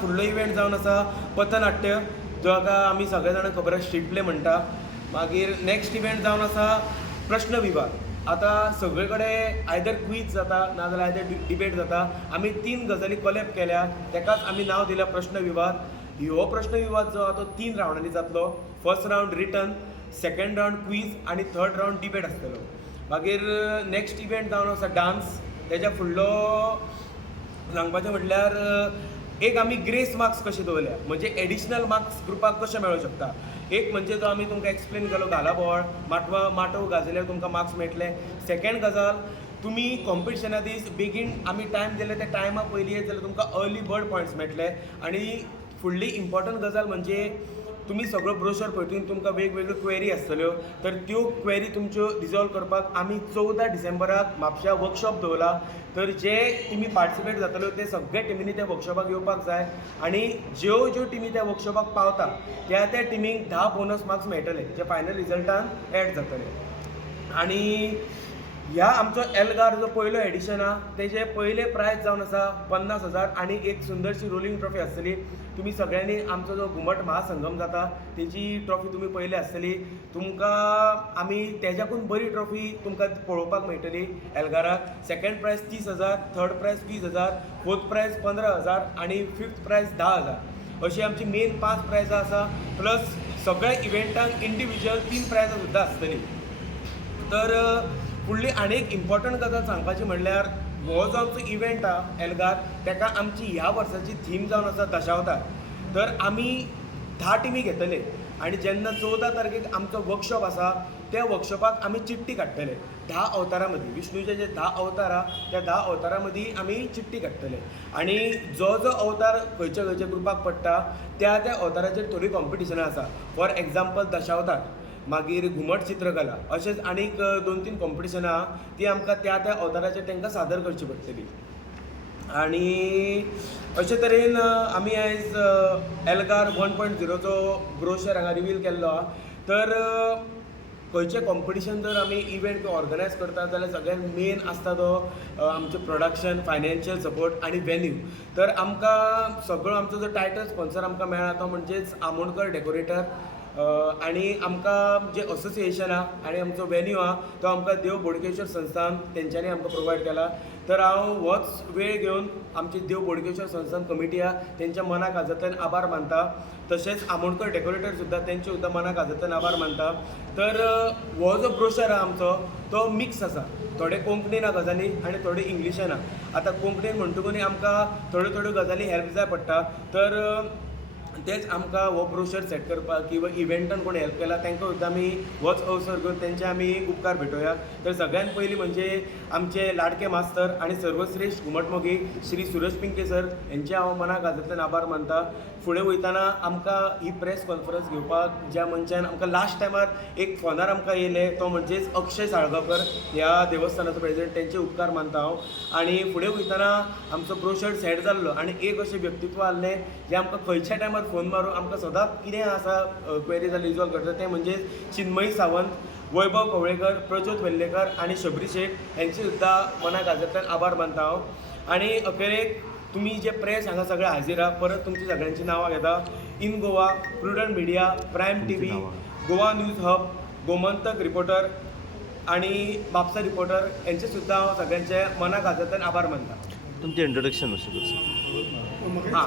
फुडलो इव्हेंट जावन आसा पथनाट्य, जो आमी सगळे जाणां खबर आसा स्ट्रीट प्ले म्हणटा. मागीर नेक्स्ट इव्हेंट जावन आसा प्रश्न विभाग. आतां सगळे कडेन आयदर क्वीज जाता नाजाल्यार आयदर डिबेट जाता. आमी 3 गजाली कोलॅब केल्या, तेकाच आमी नांव दिल्या प्रश्न विभाग. हो प्रश्न विभाग जो आहा तो 3 रावंडांनी जातलो. First round written, second round quiz आनी थर्ड रावंड डिबेट आसतलो. मागीर नेक्स्ट इव्हेंट जावन आसा डान्स. तेच्या फुडलो सांगपाचें म्हटल्यार एक आमी ग्रेस मार्क्स कशे दवरल्या, म्हणजे एडिशनल मार्क्स ग्रुपाक कशे मेळूं शकता. एक म्हणजे जो आमी तुमकां एक्सप्लेन केलो घालाबोळ माटो गाजयल्यार तुमकां मार्क्स मेळटले. सेकंड गजाल, तुमी कॉम्पिटिशना दीस बेगीन आमी टायम दिले त्या टायमा पयलीं येत जाल्यार तुमकां अर्ली बर्ड पॉयंट्स मेळटले. आनी फुडली इम्पॉर्टंट गजाल म्हणजे तुमी सगळो ब्रोशर पळयतून तुमकां वेगवेगळ्यो क्वेरी आसतल्यो, तर त्यो क्वेरी तुमच्यो रिजॉल्व करपाक आमी 14 डिसेंबराक म्हापशा वर्कशॉप दवरला. तर जे टिमी पार्टिसिपेट जातल्यो ते सगळे टिमींनी त्या वर्कशॉपाक येवपाक जाय. आनी ज्यो टिमी त्या वर्कशॉपाक पावता त्या टिमींक 10 बोनस मार्क्स मेळटले, जे फायनल रिजल्टान एड जातले. आनी ह्या आमचो एल्गार जो पयलो एडिशन आहा तेजे पयले प्रायज जावन आसा 50,000 आनी एक सुंदरशी रोलिंग ट्रॉफी आसतली. तुमी सगळ्यांनी आमचो जो घुमट महासंगम जाता तेजी ट्रॉफी तुमी पयली आसतली. तुमकां आमी तेज्याकून बरी ट्रॉफी तुमकां पळोवपाक मेळटली एल्गाराक. Second prize 30,000, third prize 20,000, fourth prize 15,000 आनी फिफ्थ प्रायज 10,000. अशी आमची मेन 5 प्रायजां आसा. प्लस सगळ्या इव्हेंटांक इंडिविज्युअल 3 प्रायजां सुद्दां आसतली. तर फुडली आनी एक इम्पॉर्टंट गजाल सांगपाची म्हणल्यार हो जो आमचो इव्हेंट आहा एल्गार, तेका आमची ह्या वर्साची थीम जावन आसा दशावतार. तर आमी 10 टिमी घेतले आनी जेन्ना 14 तारखेक आमचो वर्कशॉप आसा त्या वर्कशॉपाक आमी चिट्टी काडटले 10 अवतारां मदीं. विष्णूचे जे 10 अवतार आहा त्या 10 अवतारां मदीं आमी चिट्टी काडटले. आनी जो अवतार खंयच्या ग्रुपाक पडटा त्या अवताराचेर थोडी कॉम्पिटिशनां आसा. फॉर एग्जाम्पल दशावतार, मागीर घुमट चित्रकला, अशेंच आनीक 2-3 कॉम्पिटिशनां आहा ती आमकां त्या अवताराचेर तांकां सादर करची पडटली. आनी अशे तरेन आमी आयज एल्गार 1.0 ब्रोशर हांगा रिवील केल्लो आहा. तर खंयचें कॉम्पिटिशन जर आमी इव्हेंट ऑर्गनायज करतात जाल्यार सगळ्यात मेन आसता तो आमचें प्रोडक्शन, फायनान्शियल सपोर्ट आनी वेन्यू. तर आमकां सगळो आमचो जो टायटल स्पॉन्सर आमकां मेळ्ळा तो म्हणजेच आमोणकर डेकोरेटर. आनी आमकां जे असोसिएशन आहा आनी आमचो वेन्यू आहा तो आमकां देव बोडकेश्वर संस्थान तेंच्यांनी आमकां प्रोवायड केला. तर हांव होच वेळ घेवन आमची देव बोडकेश्वर संस्थान कमिटी आहा तेंच्या मनाक आजतल्यान आभार मानता. तशेंच आमोणकर डेकोरेटर सुद्दां तेंचे सुद्दां मनाक आजतल्यान आभार मानता. तर हो जो ब्रोशर आहा आमचो तो मिक्स आसा. थोडे कोंकणीन आहा गजाली आनी थोडे इंग्लिशीन आहा. आतां कोंकणीन म्हणटकूच आमकां थोड्यो गजाली हेल्प जाय पडटा. तर तेच आमकां हो ब्रोशर सेट करपाक किंवा इव्हेंटान कोण हेल्प केला तांकां सुद्दां आमी होच अवसर घेवन तेंचे आमी उपकार भेटोवया. तर सगळ्यात पयलीं म्हणजे आमचे लाडके मास्तर आनी सर्वश्रेश्ठ घुमटमोगी श्री सुरेश पिंके सर हेंचे हांव मनाक आजतल्यान आभार मानता. फुडें वयताना आमकां ही प्रेस कॉन्फरन्स घेवपाक ज्या मनशान आमकां लास्ट टायमार एक फोनार आमकां येयले तो म्हणजेच अक्षय साळगांवकर, ह्या देवस्थानाचो प्रेसिडेंट, तेंचे उपकार मानता हांव. आनी फुडें वयताना आमचो ब्रोशर सेट जाल्लो आनी एक अशें व्यक्तित्व आहलें जे आमकां खंयच्या टायमार फोन मारून आमकां सदांच कितें आसा क्वेरी जाल्यार रिजॉल्व करता, तें म्हणजे चिन्मयी सावंत, वैभव कवळेकर, प्रज्योत वेल्लेकर आनी शबरी शेख हेंचे सुद्दां मनाक आजतल्यान आभार मानता हांव. आनी अखेरेक तुमी जे प्रेस हांगा सगळे हाजीर आहा, परत तुमची सगळ्यांची नांवां घेता. In Goa, prudent media, prime TV, Goa news hub, Gomantak reporter आनी म्हापसा रिपोर्टर हेंचे सुद्दां हांव सगळ्यांचे मनाक आजतल्यान आभार मानता. तुमचें इंट्रोडक्शन मातशें करचें. हां